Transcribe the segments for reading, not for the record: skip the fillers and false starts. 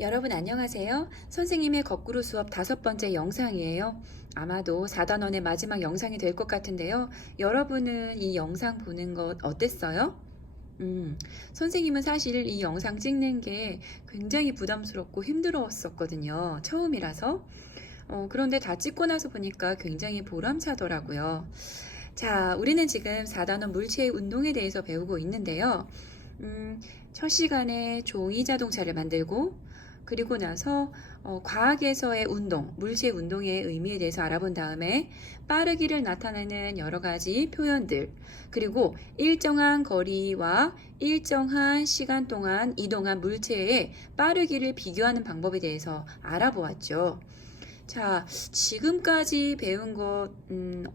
여러분 안녕하세요. 선생님의 거꾸로 수업 5번째 영상이에요. 아마도 4단원의 마지막 영상이 될 것 같은데요. 여러분은 이 영상 보는 것 어땠어요? 선생님은 사실 이 영상 찍는 게 굉장히 부담스럽고 힘들었었거든요. 처음이라서. 그런데 다 찍고 나서 보니까 굉장히 보람차더라고요. 자, 우리는 지금 4단원 물체의 운동에 대해서 배우고 있는데요. 첫 시간에 종이 자동차를 만들고 그리고 나서 과학에서의 운동, 물체의 운동의 의미에 대해서 알아본 다음에 빠르기를 나타내는 여러 가지 표현들, 그리고 일정한 거리와 일정한 시간 동안 이동한 물체의 빠르기를 비교하는 방법에 대해서 알아보았죠. 자, 지금까지 배운 것,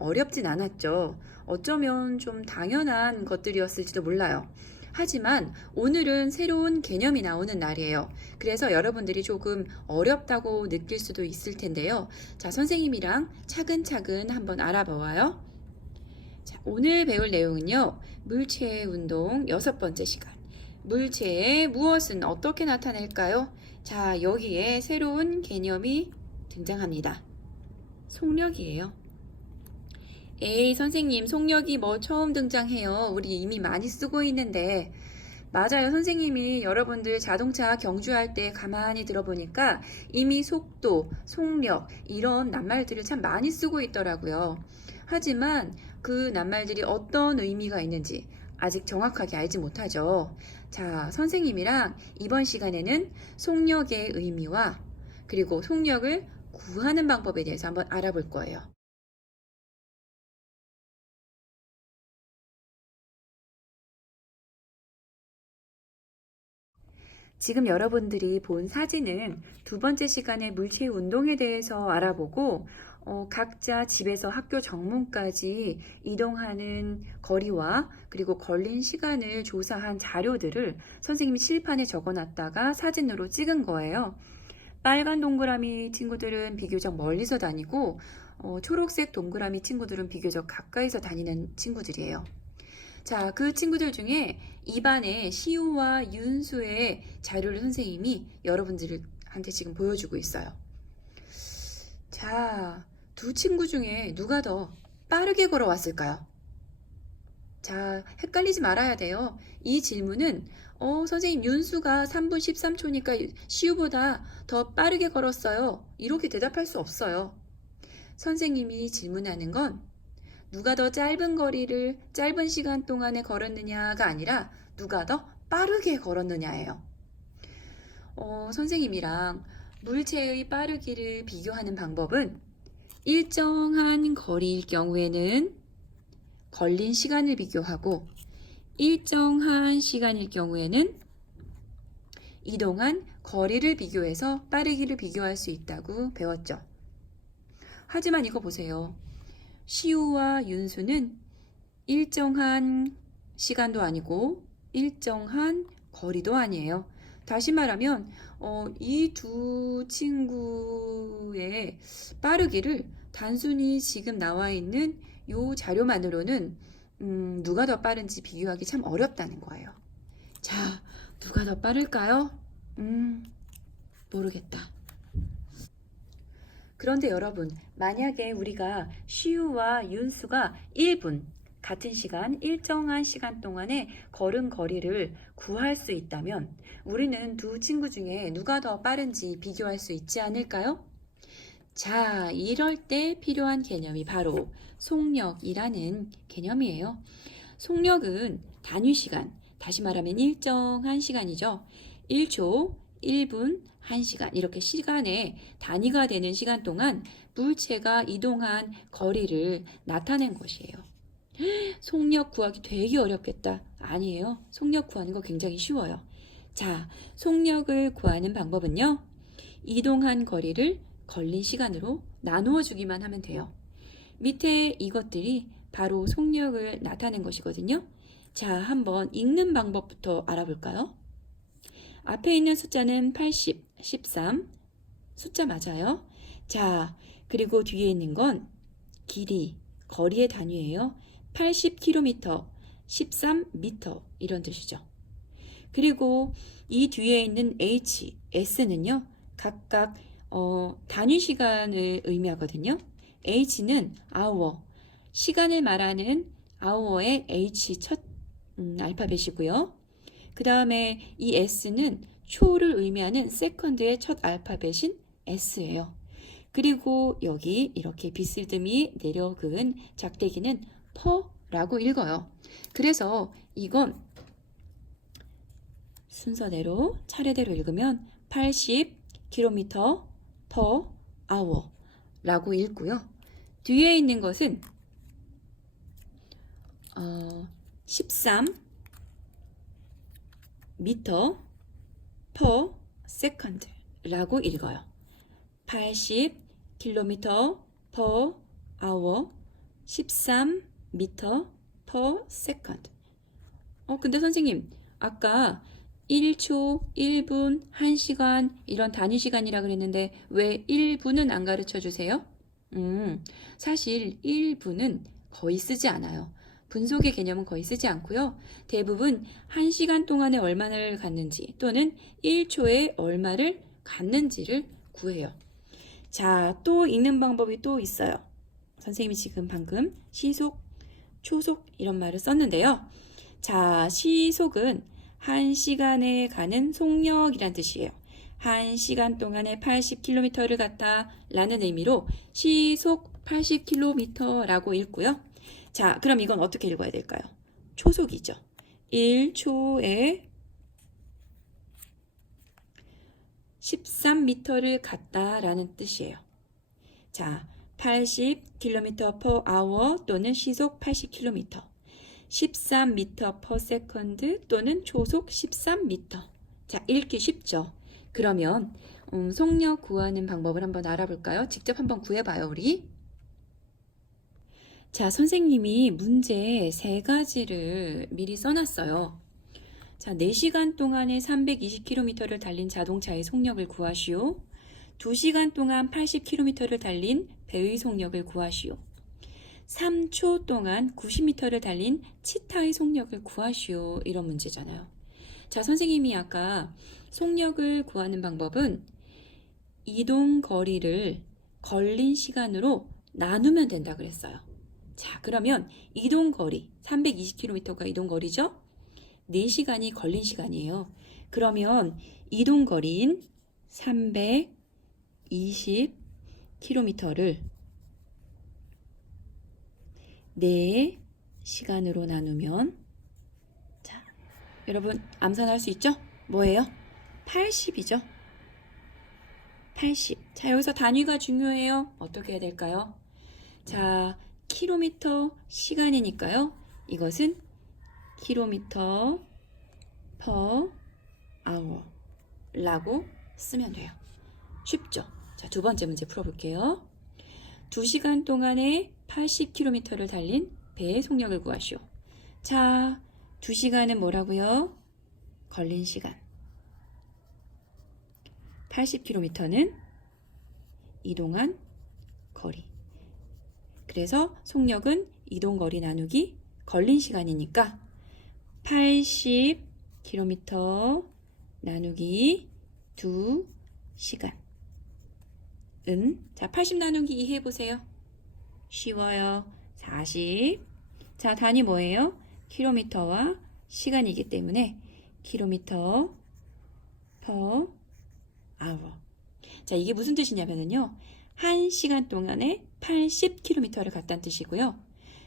어렵진 않았죠. 어쩌면 좀 당연한 것들이었을지도 몰라요. 하지만 오늘은 새로운 개념이 나오는 날이에요. 그래서 여러분들이 조금 어렵다고 느낄 수도 있을 텐데요. 자, 선생님이랑 차근차근 한번 알아봐요. 자, 오늘 배울 내용은요. 물체의 운동 6번째 시간. 물체의 무엇은 어떻게 나타낼까요? 자, 여기에 새로운 개념이 등장합니다. 속력이에요. 에이, 선생님, 속력이 뭐 처음 등장해요. 우리 이미 많이 쓰고 있는데. 맞아요. 선생님이 여러분들 자동차 경주할 때 가만히 들어보니까 이미 속도, 속력, 이런 낱말들을 참 많이 쓰고 있더라고요. 하지만 그 낱말들이 어떤 의미가 있는지 아직 정확하게 알지 못하죠. 자, 선생님이랑 이번 시간에는 속력의 의미와 그리고 속력을 구하는 방법에 대해서 한번 알아볼 거예요. 지금 여러분들이 본 사진은 2번째 시간의 물체 운동에 대해서 알아보고 각자 집에서 학교 정문까지 이동하는 거리와 그리고 걸린 시간을 조사한 자료들을 선생님이 칠판에 적어놨다가 사진으로 찍은 거예요. 빨간 동그라미 친구들은 비교적 멀리서 다니고 초록색 동그라미 친구들은 비교적 가까이서 다니는 친구들이에요. 자, 그 친구들 중에 입안에 시우와 윤수의 자료를 선생님이 여러분들한테 지금 보여주고 있어요. 자, 두 친구 중에 누가 더 빠르게 걸어왔을까요? 자, 헷갈리지 말아야 돼요. 이 질문은 선생님 윤수가 3분 13초니까 시우보다 더 빠르게 걸었어요. 이렇게 대답할 수 없어요. 선생님이 질문하는 건 누가 더 짧은 거리를 짧은 시간 동안에 걸었느냐가 아니라 누가 더 빠르게 걸었느냐예요. 선생님이랑 물체의 빠르기를 비교하는 방법은 일정한 거리일 경우에는 걸린 시간을 비교하고 일정한 시간일 경우에는 이동한 거리를 비교해서 빠르기를 비교할 수 있다고 배웠죠. 하지만 이거 보세요. 시우와 윤수는 일정한 시간도 아니고 일정한 거리도 아니에요. 다시 말하면 이 두 친구의 빠르기를 단순히 지금 나와 있는 이 자료만으로는 누가 더 빠른지 비교하기 참 어렵다는 거예요. 자, 누가 더 빠를까요? 모르겠다. 그런데 여러분, 만약에 우리가 시우와 윤수가 1분, 같은 시간, 일정한 시간 동안에 걸은 거리를 구할 수 있다면 우리는 두 친구 중에 누가 더 빠른지 비교할 수 있지 않을까요? 자, 이럴 때 필요한 개념이 바로 속력이라는 개념이에요. 속력은 단위 시간, 다시 말하면 일정한 시간이죠. 1초, 1분, 1시간 이렇게 시간의 단위가 되는 시간 동안 물체가 이동한 거리를 나타낸 것이에요. 속력 구하기 되게 어렵겠다. 아니에요. 속력 구하는 거 굉장히 쉬워요. 자, 속력을 구하는 방법은요. 이동한 거리를 걸린 시간으로 나누어 주기만 하면 돼요. 밑에 이것들이 바로 속력을 나타낸 것이거든요. 자, 한번 읽는 방법부터 알아볼까요? 앞에 있는 숫자는 80, 13 숫자 맞아요. 자, 그리고 뒤에 있는 건 길이, 거리의 단위예요. 80km, 13m 이런 뜻이죠. 그리고 이 뒤에 있는 H, S는요. 각각 단위 시간을 의미하거든요. H는 hour, 시간을 말하는 hour의 H 첫 알파벳이고요. 그 다음에 이 S는 초를 의미하는 second의 첫 알파벳인 S예요. 그리고 여기 이렇게 비스듬히 내려그은 작대기는 퍼라고 읽어요. 그래서 이건 순서대로 차례대로 읽으면 80km per hour 라고 읽고요. 뒤에 있는 것은 13m per second 라고 읽어요. 80km per hour, 13m per second. 근데 선생님, 아까 1초, 1분, 1시간 이런 단위 시간이라 그랬는데 왜 1분은 안 가르쳐 주세요? 사실 1분은 거의 쓰지 않아요. 분속의 개념은 거의 쓰지 않고요. 대부분 1시간 동안에 얼마를 갖는지 또는 1초에 얼마를 갖는지를 구해요. 자, 또 읽는 방법이 또 있어요. 선생님이 지금 방금 시속, 초속 이런 말을 썼는데요. 자, 시속은 1시간에 가는 속력이란 뜻이에요. 1시간 동안에 80km를 갔다 라는 의미로 시속 80km라고 읽고요. 자, 그럼 이건 어떻게 읽어야 될까요? 초속이죠. 1초에 13m를 갔다 라는 뜻이에요. 자, 80km per hour 또는 시속 80km, 13m per second 또는 초속 13m. 자, 읽기 쉽죠? 그러면 속력 구하는 방법을 한번 알아볼까요? 직접 한번 구해봐요, 우리. 자, 선생님이 문제 3가지를 미리 써놨어요. 자, 4시간 동안에 320km를 달린 자동차의 속력을 구하시오. 2시간 동안 80km를 달린 배의 속력을 구하시오. 3초 동안 90m를 달린 치타의 속력을 구하시오. 이런 문제잖아요. 자, 선생님이 아까 속력을 구하는 방법은 이동 거리를 걸린 시간으로 나누면 된다 그랬어요. 자, 그러면 이동 거리, 320km가 이동 거리죠? 4시간이 걸린 시간이에요. 그러면 이동 거리인 320km를 4시간으로 나누면, 자, 여러분 암산할 수 있죠? 뭐예요? 80이죠? 80. 자, 여기서 단위가 중요해요. 어떻게 해야 될까요? 자, 킬로미터 시간이니까요. 이것은 킬로미터 per hour 라고 쓰면 돼요. 쉽죠? 자, 두 번째 문제 풀어볼게요. 2시간 동안에 80km를 달린 배의 속력을 구하시오. 자, 2시간은 뭐라고요? 걸린 시간. 80km는 이동한 거리. 그래서 속력은 이동 거리 나누기 걸린 시간이니까 80km 나누기 2시간. 자, 80 나누기 2 해보세요. 쉬워요. 40. 자, 단위 뭐예요? 킬로미터와 시간이기 때문에 킬로미터 per hour. 자, 이게 무슨 뜻이냐면요. 1시간 동안에 80km를 갔다는 뜻이고요.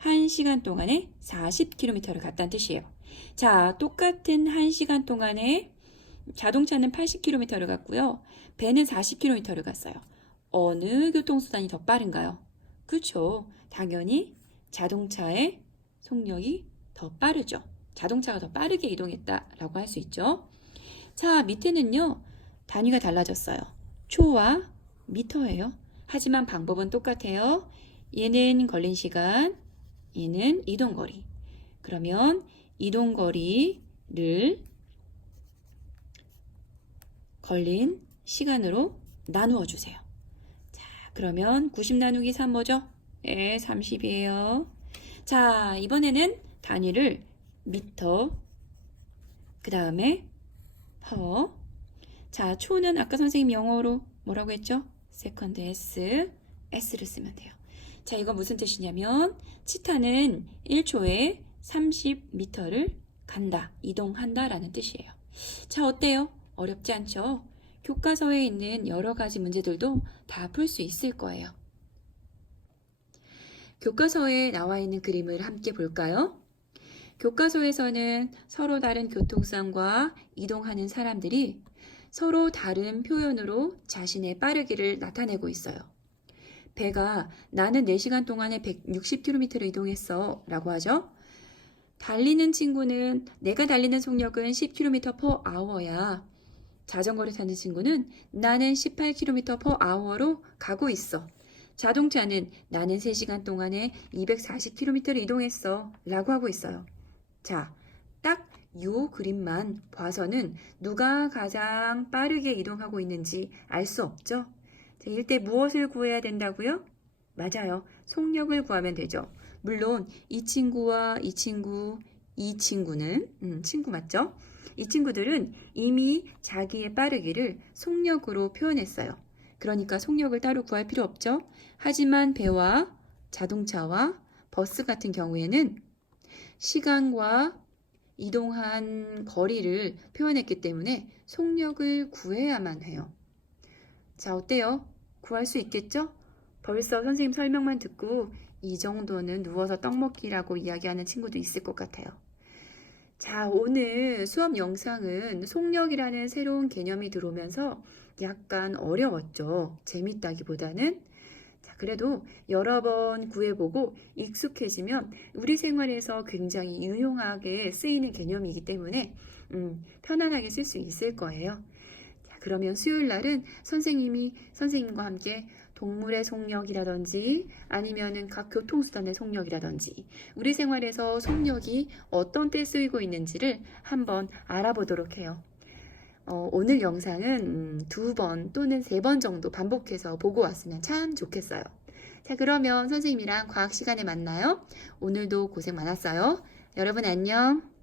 1시간 동안에 40km를 갔다는 뜻이에요. 자, 똑같은 1시간 동안에 자동차는 80km를 갔고요. 배는 40km를 갔어요. 어느 교통수단이 더 빠른가요? 그렇죠. 당연히 자동차의 속력이 더 빠르죠. 자동차가 더 빠르게 이동했다라고 할 수 있죠. 자, 밑에는요. 단위가 달라졌어요. 초와 미터예요. 하지만 방법은 똑같아요. 얘는 걸린 시간, 얘는 이동거리. 그러면 이동거리를 걸린 시간으로 나누어 주세요. 자, 그러면 90 나누기 3 뭐죠? 네, 30이에요. 자, 이번에는 단위를 미터, 그 다음에 퍼. 자, 초는 아까 선생님 영어로 뭐라고 했죠? 세컨드 S, S를 쓰면 돼요. 자, 이건 무슨 뜻이냐면 치타는 1초에 30m를 간다, 이동한다 라는 뜻이에요. 자, 어때요? 어렵지 않죠? 교과서에 있는 여러 가지 문제들도 다 풀 수 있을 거예요. 교과서에 나와 있는 그림을 함께 볼까요? 교과서에서는 서로 다른 교통수단과 이동하는 사람들이 서로 다른 표현으로 자신의 빠르기를 나타내고 있어요. 배가 나는 4시간 동안에 160km를 이동했어 라고 하죠. 달리는 친구는 내가 달리는 속력은 10km/h야. 자전거를 타는 친구는 나는 18km/h로 가고 있어. 자동차는 나는 3시간 동안에 240km를 이동했어 라고 하고 있어요. 자, 딱 요 그림만 봐서는 누가 가장 빠르게 이동하고 있는지 알 수 없죠? 자, 이때 무엇을 구해야 된다고요? 맞아요. 속력을 구하면 되죠. 물론 이 친구와 이 친구는 친구 맞죠? 이 친구들은 이미 자기의 빠르기를 속력으로 표현했어요. 그러니까 속력을 따로 구할 필요 없죠. 하지만 배와 자동차와 버스 같은 경우에는 시간과 이동한 거리를 표현했기 때문에 속력을 구해야만 해요. 자, 어때요? 구할 수 있겠죠? 벌써 선생님 설명만 듣고 이 정도는 누워서 떡 먹기라고 이야기하는 친구도 있을 것 같아요. 자, 오늘 수업 영상은 속력이라는 새로운 개념이 들어오면서 약간 어려웠죠. 재밌다기보다는. 자, 그래도 여러 번 구해보고 익숙해지면 우리 생활에서 굉장히 유용하게 쓰이는 개념이기 때문에 편안하게 쓸 수 있을 거예요. 자, 그러면 수요일 날은 선생님과 함께 동물의 속력이라든지 아니면은 각 교통수단의 속력이라든지 우리 생활에서 속력이 어떤 때 쓰이고 있는지를 한번 알아보도록 해요. 오늘 영상은 2번 또는 3번 정도 반복해서 보고 왔으면 참 좋겠어요. 자, 그러면 선생님이랑 과학 시간에 만나요. 오늘도 고생 많았어요. 여러분 안녕.